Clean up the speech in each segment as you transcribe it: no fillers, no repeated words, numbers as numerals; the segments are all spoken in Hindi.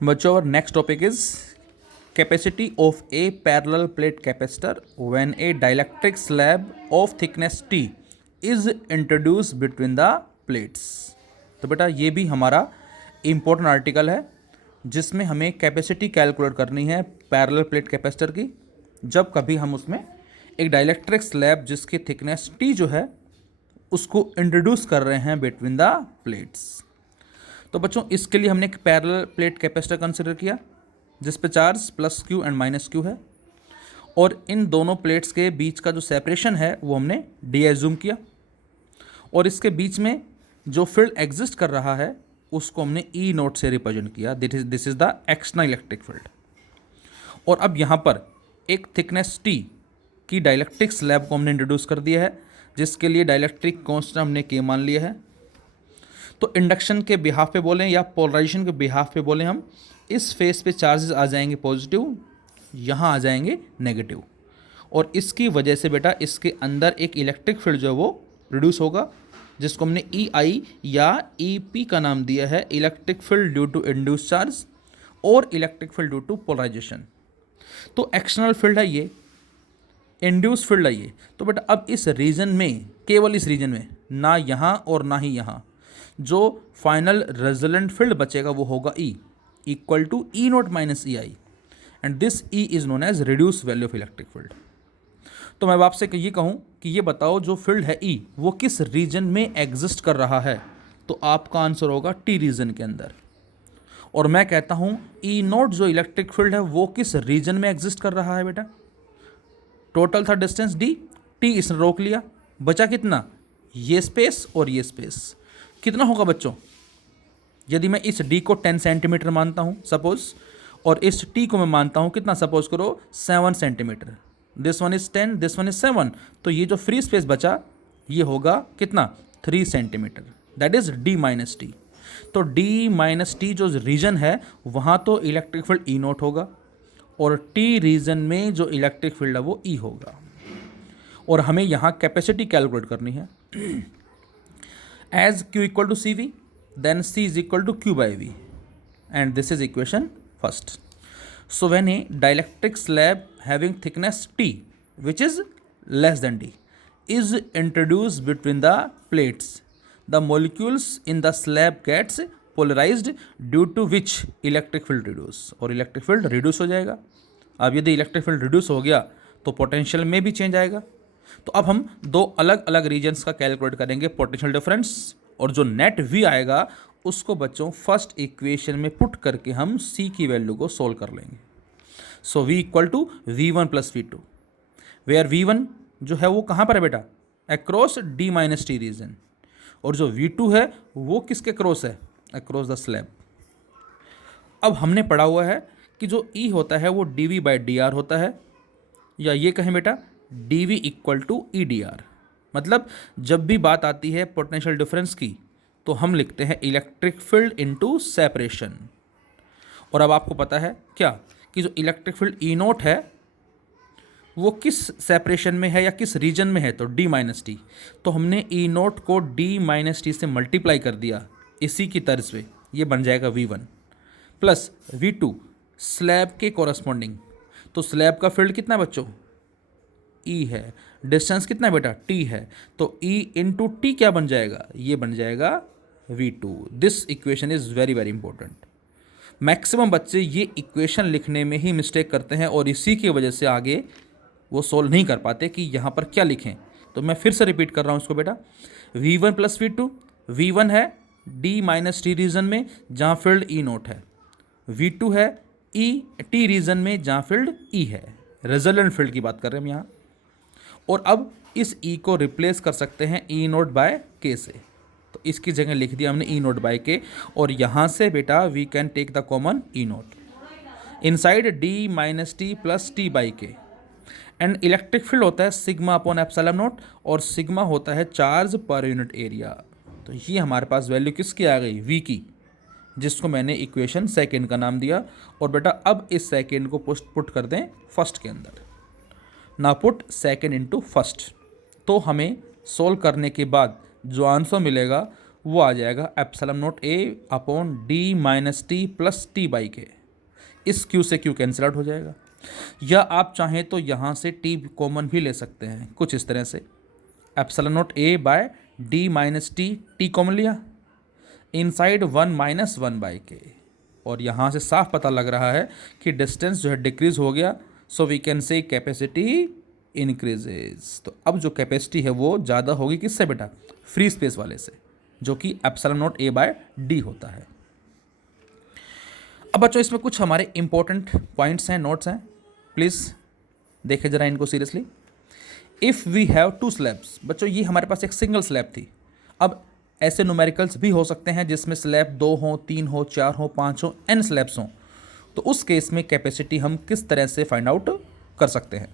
बच्चों, our next topic is capacity of a parallel plate capacitor when a dielectric slab of thickness T is introduced between the plates। तो बेटा ये भी हमारा इम्पोर्टेंट आर्टिकल है जिसमें हमें कैपेसिटी कैलकुलेट करनी है पैरेलल प्लेट कैपेसिटर की, जब कभी हम उसमें एक डाइलेक्ट्रिक स्लैब जिसकी थिकनेस T जो है उसको इंट्रोड्यूस कर रहे हैं बिटवीन द प्लेट्स। तो बच्चों इसके लिए हमने एक पैरेलल प्लेट कैपेसिटर कंसिडर किया जिस पे charge plus Q and minus Q है, और इन दोनों प्लेट्स के बीच का जो सेपरेशन है वो हमने डी एज्यूम किया, और इसके बीच में जो फील्ड एग्जिस्ट कर रहा है उसको हमने ई नोट से रिप्रेजेंट किया। This is the external electric field. और अब यहाँ पर एक थिकनेस टी की डाइलेक्ट्रिक स्लैब को हमने इंट्रोड्यूस कर दिया है जिसके लिए डाइलेक्ट्रिक कांस्टेंट हमने के मान लिया है। तो इंडक्शन के बिहाफ पे बोलें या पोलराइजेशन के बिहाफ पे बोलें, हम इस फेस पे चार्जेस आ जाएंगे पॉजिटिव, यहाँ आ जाएंगे नेगेटिव, और इसकी वजह से बेटा इसके अंदर एक इलेक्ट्रिक फील्ड जो है वो प्रोड्यूस होगा जिसको हमने ई आई या ई पी का नाम दिया है, electric field due to induce charge और electric field due to polarization. तो एक्सटर्नल फील्ड है ये, इंड्यूस फील्ड है ये। तो बेटा अब इस रीजन में, केवल इस रीजन में, ना यहाँ और ना ही यहाँ, जो फाइनल रेजलेंट फील्ड बचेगा वो होगा E equal to E naught minus E I, and this E is known as reduce value of electric field. तो मैं आपसे ये कहूँ कि ये बताओ जो फील्ड है E वो किस रीजन में एग्जिस्ट कर रहा है, तो आपका आंसर होगा T रीजन के अंदर। और मैं कहता हूँ E नोट जो इलेक्ट्रिक फील्ड है वो किस रीजन में एग्जिस्ट कर रहा है बेटा, टोटल था डिस्टेंस D, T इसने रोक लिया, बचा कितना, ये स्पेस और ये स्पेस। कितना होगा बच्चों, यदि मैं इस D को 10 सेंटीमीटर मानता हूँ सपोज, और इस T को मैं मानता हूँ कितना, सपोज करो 7 centimetre, this one is 10, this one is 7, तो ये जो फ्री स्पेस बचा ये होगा कितना, 3 centimetre, that is D minus T. तो D माइनस टी जो रीजन है वहाँ तो इलेक्ट्रिक फील्ड E नोट होगा, और T रीजन में जो इलेक्ट्रिक फील्ड है वो E होगा, और हमें यहाँ कैपेसिटी कैलकुलेट करनी है। As Q equal to CV, then C is equal to Q by V, and this is equation first. So when a dielectric slab having thickness T, which is less than D, is introduced between the plates, the molecules in the slab gets polarized, due to which electric field reduce, और electric field reduce हो जाएगा। अब यदि electric field reduce हो गया तो पोटेंशियल में भी चेंज आएगा। तो अब हम दो अलग अलग रीजन्स का कैलकुलेट करेंगे पोटेंशियल डिफरेंस, और जो नेट V आएगा उसको बच्चों फर्स्ट इक्वेशन में पुट करके हम C की वैल्यू को सोल्व कर लेंगे। So V equal to V1 plus V2, where V1 जो है वो कहाँ पर है बेटा, across D minus T region, और जो V2 है वो किसके क्रॉस है, अक्रॉस द स्लैब। अब हमने पढ़ा हुआ है कि जो E होता है वो dV बाई dr होता है, या ये कहें बेटा dV equal to E d r. मतलब जब भी बात आती है पोटेंशियल डिफरेंस की तो हम लिखते हैं इलेक्ट्रिक फील्ड इनटू सेपरेशन। और अब आपको पता है क्या कि जो इलेक्ट्रिक फील्ड ई नोट है वो किस सेपरेशन में है या किस रीजन में है, तो D माइनस टी। तो हमने ई नोट को D माइनस टी से मल्टीप्लाई कर दिया इसी की तर्ज पे, ये बन जाएगा V1 प्लस V2 स्लैब के कॉरस्पॉन्डिंग। तो स्लैब का फील्ड कितना बच्चों, E है, डिस्टेंस कितना है बेटा, T है, तो E इंटू टी क्या बन जाएगा, ये बन जाएगा V2। This equation is very very important. Maximum बच्चे ये इक्वेशन लिखने में ही मिस्टेक करते हैं और इसी की वजह से आगे वो सोल्व नहीं कर पाते कि यहाँ पर क्या लिखें। तो मैं फिर से रिपीट कर रहा हूँ इसको बेटा, V1 प्लस V2, V1 है D माइनस टी रीजन में जहाँ फील्ड E नोट है, V2 है E टी रीजन में जहाँ फील्ड E है, रिजल्टेंट फील्ड की बात कर रहे हैं हम यहाँ। और अब इस E को रिप्लेस कर सकते हैं E नोट बाय के से, तो इसकी जगह लिख दिया हमने E नोट बाय के, और यहाँ से बेटा we can take the common E naught inside D minus T plus T by K, and electric field होता है सिग्मा अपॉन एप्सिलॉन नोट, और सिग्मा होता है चार्ज पर यूनिट एरिया। तो ये हमारे पास वैल्यू किसकी आ गई, V की, जिसको मैंने इक्वेशन सेकेंड का नाम दिया। और बेटा अब इस सेकेंड को पुट कर दें फर्स्ट के अंदर, ना पुट सेकेंड इंटू फर्स्ट। तो हमें सोल्व करने के बाद जो आंसर मिलेगा वो आ जाएगा epsilon naught A upon D minus T plus T by के। इस क्यू से क्यू कैंसिल आउट हो जाएगा, या आप चाहें तो यहाँ से टी कॉमन भी ले सकते हैं कुछ इस तरह से। Epsilon naught A by D minus T common लिया, इनसाइड 1 माइनस 1 बाई के, और यहाँ से साफ पता लग रहा है कि डिस्टेंस जो है डिक्रीज हो गया, so we can say capacity increases. तो अब जो कैपेसिटी है वो ज़्यादा होगी किससे बेटा? फ्री स्पेस वाले से, जो कि epsilon naught A by D होता है। अब बच्चों इसमें कुछ हमारे इंपॉर्टेंट पॉइंट्स हैं, नोट्स हैं, प्लीज़ देखें जरा इनको seriously. If we have two slabs, बच्चों ये हमारे पास एक सिंगल स्लैब थी। अब ऐसे न्यूमेरिकल्स भी हो सकते हैं जिसमें स्लैब 2 हो, 3 हो, 4 हो, 5 हो, n स्लैब्स हों। तो उस केस में कैपेसिटी हम किस तरह से फाइंड आउट कर सकते हैं?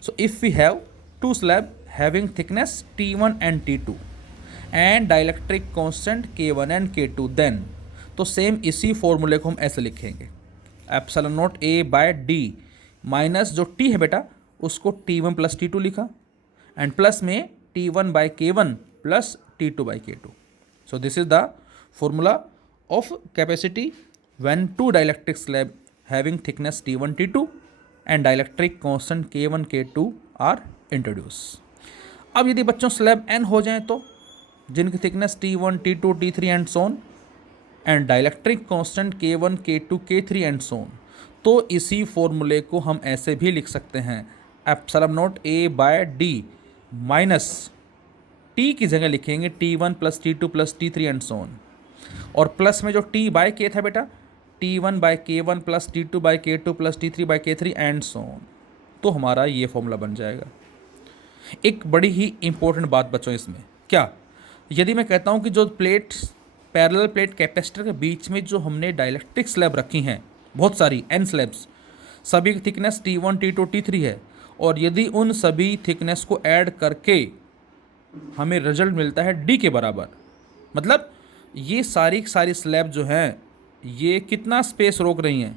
So if we have two slab having thickness T1 and T2 and dielectric constant K1 and K2, then तो सेम इसी फॉर्मूले को हम ऐसे लिखेंगे, epsilon naught A by D minus जो टी है बेटा उसको T1 प्लस T2 लिखा, एंड प्लस में T1 by K1 plus T2 by K2. So this is the formula of capacity when two dielectric slab having thickness T1 T2 and dielectric constant K1 K2 are introduced. अब यदि बच्चों स्लैब n हो जाएं तो जिनकी thickness T1 T2 T3 and so on and dielectric constant K1 K2 K3 and so on, तो इसी फॉर्मूले को हम ऐसे भी लिख सकते हैं, epsilon naught A by D minus T की जगह लिखेंगे T1 plus T2 plus T3 and सोन, और प्लस में जो T बाय के था बेटा T1 by K1 plus T2 by K2 plus T3 by K3 and so on. तो हमारा ये फॉर्मूला बन जाएगा। एक बड़ी ही इंपॉर्टेंट बात बच्चों इसमें क्या, यदि मैं कहता हूँ कि जो प्लेट पैरेलल प्लेट कैपेसिटर के बीच में जो हमने डाइलेक्ट्रिक स्लैब रखी हैं बहुत सारी n स्लैब्स, सभी की थिकनेस T1 T2 T3 है, और यदि उन सभी थिकनेस को ऐड करके हमें रिजल्ट मिलता है D के बराबर, मतलब ये सारी स्लैब जो हैं ये कितना स्पेस रोक रही हैं?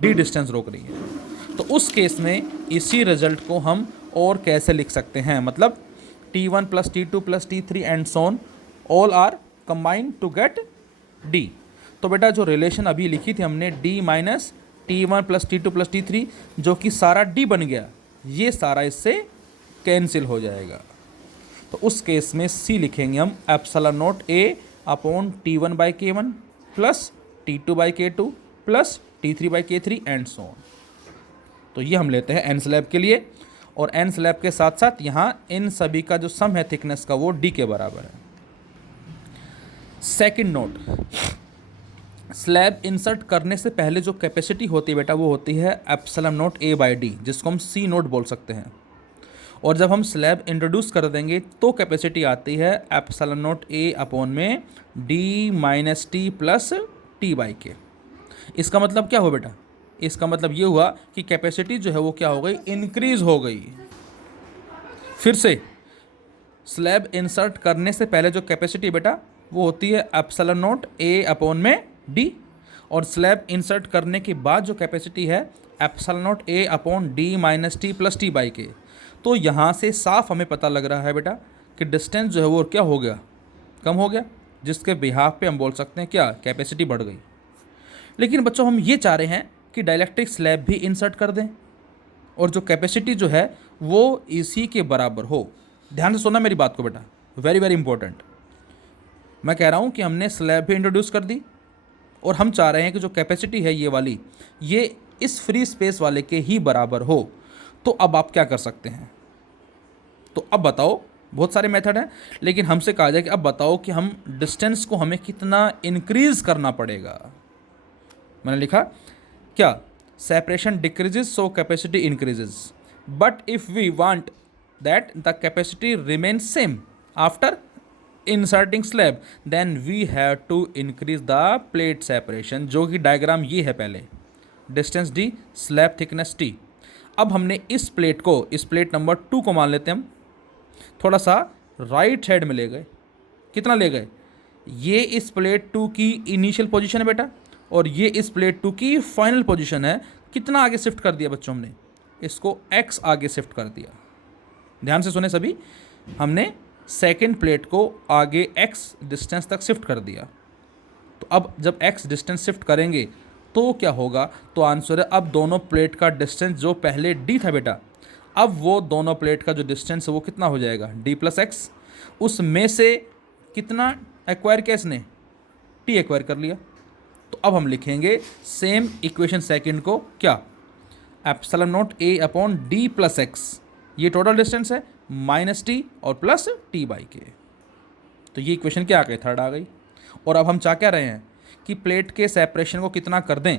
D डिस्टेंस रोक रही हैं। तो उस केस में इसी रिजल्ट को हम और कैसे लिख सकते हैं, मतलब T1 plus T2 plus T3 and so on all are combined to get D। तो बेटा जो रिलेशन अभी लिखी थी हमने D minus T1 plus T2 plus T3, जो कि सारा D बन गया, ये सारा इससे कैंसिल हो जाएगा। तो उस केस में C लिखेंगे हम epsilon naught A upon T1 by K1 plus T2 by K2 plus T3 by K3 and so on. तो ये हम लेते हैं n स्लैब के लिए, और n स्लैब के साथ साथ यहाँ इन सभी का जो सम है थिकनेस का वो D के बराबर है। सेकंड नोट, स्लैब इंसर्ट करने से पहले जो कैपेसिटी होती है बेटा वो होती है epsilon naught A by D, जिसको हम C नोट बोल सकते हैं, और जब हम स्लैब इंट्रोड्यूस कर देंगे तो कैपेसिटी आती है एप्सिलॉन नॉट A अपॉन में D minus T plus T by के। इसका मतलब क्या हुआ बेटा? इसका मतलब ये हुआ कि कैपेसिटी जो है वो क्या हो गई? इंक्रीज हो गई। फिर से स्लैब इंसर्ट करने से पहले जो कैपेसिटी बेटा वो होती है एप्सिलॉन नॉट A अपॉन में D, और स्लैब इंसर्ट करने के बाद जो कैपेसिटी है epsilon naught A upon D minus T plus T by के। तो यहाँ से साफ हमें पता लग रहा है बेटा कि डिस्टेंस जो है वो क्या हो गया? कम हो गया, जिसके बिहाफ पे हम बोल सकते हैं क्या? कैपेसिटी बढ़ गई। लेकिन बच्चों हम ये चाह रहे हैं कि डाइलेक्ट्रिक स्लैब भी इंसर्ट कर दें और जो कैपेसिटी जो है वो इसी के बराबर हो। ध्यान से सुनना मेरी बात को बेटा, वेरी वेरी इंपॉर्टेंट। मैं कह रहा हूँ कि हमने स्लैब भी इंट्रोड्यूस कर दी और हम चाह रहे हैं कि जो कैपेसिटी है ये वाली, ये इस फ्री स्पेस वाले के ही बराबर हो। तो अब आप क्या कर सकते हैं? तो अब बताओ, बहुत सारे मेथड हैं, लेकिन हमसे कहा जाए कि अब बताओ कि हम डिस्टेंस को हमें कितना इंक्रीज करना पड़ेगा। मैंने लिखा क्या? Separation decreases so capacity increases, but if we want that the capacity remain same after inserting slab then we have to increase the plate separation, जो कि डायग्राम ये है। पहले distance D, slab thickness T। अब हमने इस प्लेट को, इस प्लेट नंबर 2 को मान लेते हैं हम, थोड़ा सा राइट साइड में ले गए। कितना ले गए? ये इस प्लेट 2 की इनिशियल पोजीशन है बेटा, और ये इस प्लेट 2 की फाइनल पोजीशन है। कितना आगे शिफ्ट कर दिया बच्चों? हमने इसको x आगे शिफ्ट कर दिया। ध्यान से सुने सभी, हमने सेकेंड प्लेट को आगे x डिस्टेंस तक शिफ्ट कर दिया। तो अब जब x डिस्टेंस शिफ्ट करेंगे तो क्या होगा, तो आंसर है अब दोनों प्लेट का डिस्टेंस जो पहले d था बेटा, अब वो दोनों प्लेट का जो डिस्टेंस है वो कितना हो जाएगा, d प्लस एक्स। उसमें से कितना एक्वायर किया इसने, t एक्वायर कर लिया। तो अब हम लिखेंगे सेम इक्वेशन सेकंड को क्या, epsilon naught a upon d plus x, ये टोटल डिस्टेंस है, माइनस टी और प्लस टी बाई के। तो ये इक्वेशन क्या आ गई, थर्ड आ गई। और अब हम चाह क्या रहे हैं कि प्लेट के सेपरेशन को कितना कर दें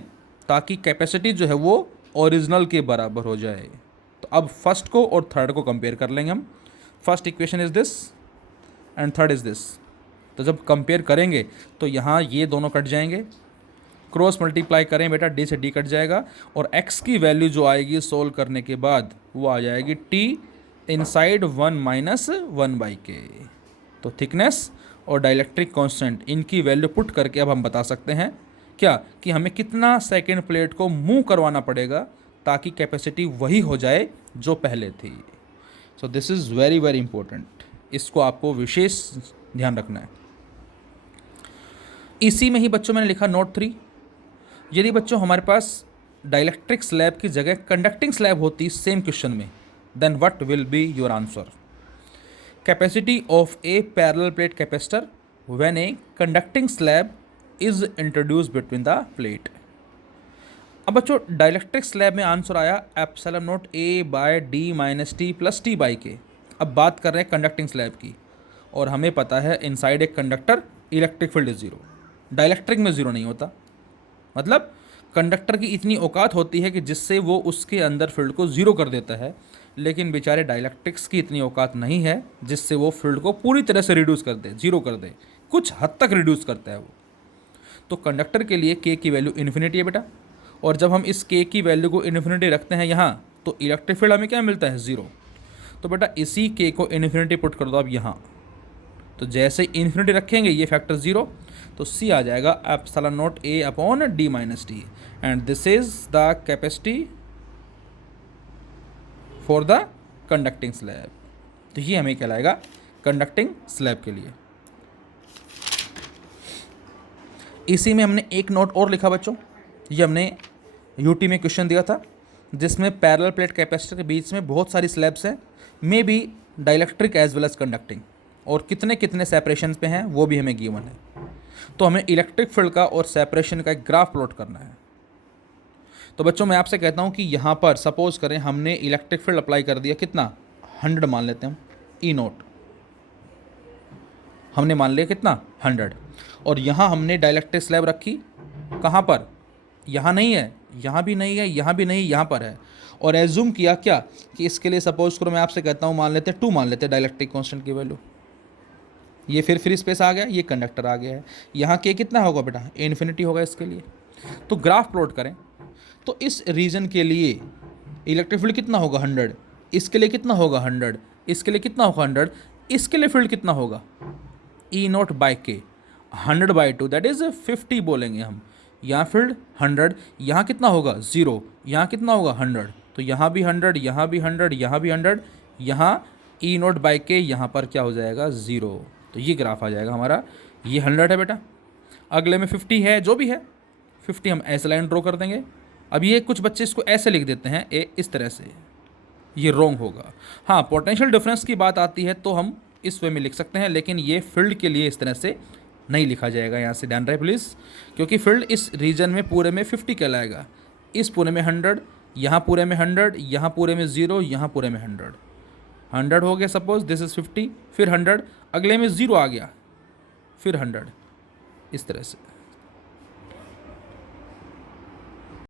ताकि कैपेसिटी जो है वो ओरिजिनल के बराबर हो जाए। तो अब फर्स्ट को और थर्ड को कंपेयर कर लेंगे हम। First equation is this and third is this. तो जब कंपेयर करेंगे तो यहाँ ये दोनों कट जाएंगे, क्रॉस मल्टीप्लाई करें बेटा, डी से डी कट जाएगा और x की वैल्यू जो आएगी सोल्व करने के बाद वो आ जाएगी t इनसाइड 1 माइनस 1 बाई के। तो थिकनेस और डाइलेक्ट्रिक कांस्टेंट इनकी वैल्यू पुट करके अब हम बता सकते हैं क्या कि हमें कितना सेकेंड प्लेट को मूव करवाना पड़ेगा ताकि कैपेसिटी वही हो जाए जो पहले थी। So this is very very important, इसको आपको विशेष ध्यान रखना है। इसी में ही बच्चों मैंने लिखा नोट 3, यदि बच्चों हमारे पास डाइलेक्ट्रिक स्लैब की जगह कंडक्टिंग स्लैब होती सेम क्वेश्चन में, then what will be your answer. Capacity of a parallel plate capacitor when a conducting slab is introduce between the plate. अब बच्चों डाइलेक्ट्रिक स्लैब में आंसर आया epsilon naught a by D minus T plus T by K. अब बात कर रहे हैं कंडक्टिंग स्लैब की और हमें पता है इनसाइड एक conductor electric field is zero, dielectric में ज़ीरो नहीं होता। मतलब कंडक्टर की इतनी औकात होती है कि जिससे वो उसके अंदर फील्ड को ज़ीरो कर देता है, लेकिन बेचारे डाइलेक्ट्रिक्स की इतनी औकात नहीं है जिससे वो फील्ड को पूरी तरह से रिड्यूस कर दे, ज़ीरो कर दे, कुछ हद तक रिड्यूस करता है वो। तो कंडक्टर के लिए k की वैल्यू इन्फिनिटी है बेटा, और जब हम इस k की वैल्यू को इन्फिनिटी रखते हैं यहाँ तो इलेक्ट्रिक फील्ड हमें क्या मिलता है, ज़ीरो। तो बेटा इसी k को इन्फिनिटी पुट कर दो अब यहाँ, तो जैसे इन्फिनिटी रखेंगे ये फैक्टर ज़ीरो, तो C आ जाएगा epsilon naught a upon d minus T and this is the capacity for the conducting slab. तो ये हमें कहलाएगा कंडक्टिंग स्लैब के लिए। इसी में हमने एक नोट और लिखा बच्चों, ये हमने यूटी में क्वेश्चन दिया था जिसमें पैरेलल प्लेट कैपेसिटर के बीच में बहुत सारी स्लैब्स हैं, may be dielectric as well as conducting, और कितने कितने सेपरेशन पे हैं वो भी हमें गिवन है। तो हमें इलेक्ट्रिक फील्ड का और सेपरेशन का एक ग्राफ प्लॉट करना है। तो बच्चों मैं आपसे कहता हूँ कि यहाँ पर सपोज करें हमने इलेक्ट्रिक फील्ड अप्लाई कर दिया, कितना 100 मान लेते हैं हम, ई नोट हमने मान लिया कितना 100, और यहाँ हमने डाइलेक्ट्रिक स्लैब रखी कहाँ पर, यहाँ नहीं है, यहाँ भी नहीं है, यहाँ भी नहीं, यहाँ पर है, और एज्यूम किया क्या कि इसके लिए सपोज करो मैं आपसे कहता हूँ मान लेते हैं 2 मान लेते हैं डाइलेक्ट्रिक कांस्टेंट की वैल्यू। ये फिर फ्री स्पेस आ गया, ये कंडक्टर आ गया है, यहाँ के कितना होगा बेटा, इन्फिनिटी होगा इसके लिए। तो ग्राफ प्लॉट करें तो इस रीजन के लिए इलेक्ट्रिक फील्ड कितना होगा 100, इसके लिए कितना होगा 100, इसके लिए कितना होगा 100, इसके लिए फील्ड कितना होगा ई नॉट बाई के 100/2 दैट इज 50 बोलेंगे हम। यहाँ फील्ड 100, यहाँ कितना होगा 0, यहाँ कितना होगा 100, तो यहाँ भी 100, यहाँ भी 100, यहाँ भी 100, यहाँ ई नॉट बाई के, यहाँ पर क्या हो जाएगा 0। तो ये ग्राफ आ जाएगा हमारा, ये 100 है बेटा, अगले में 50 है, जो भी है 50 हम ऐसे लाइन ड्रॉ कर देंगे। अब ये कुछ बच्चे इसको ऐसे लिख देते हैं ए इस तरह से, ये रॉन्ग होगा। हाँ पोटेंशियल डिफरेंस की बात आती है तो हम इस वे में लिख सकते हैं, लेकिन ये फील्ड के लिए इस तरह से नहीं लिखा जाएगा। यहाँ से ध्यान रहे प्लीज़, क्योंकि फील्ड इस रीजन में पूरे में 50 कहलाएगा, इस पूरे में 100, यहाँ पूरे में 100, यहाँ पूरे में 0, यहाँ पूरे में 100 हो गया सपोज, दिस इज़ 50, फिर 100, अगले में 0 आ गया, फिर 100, इस तरह से।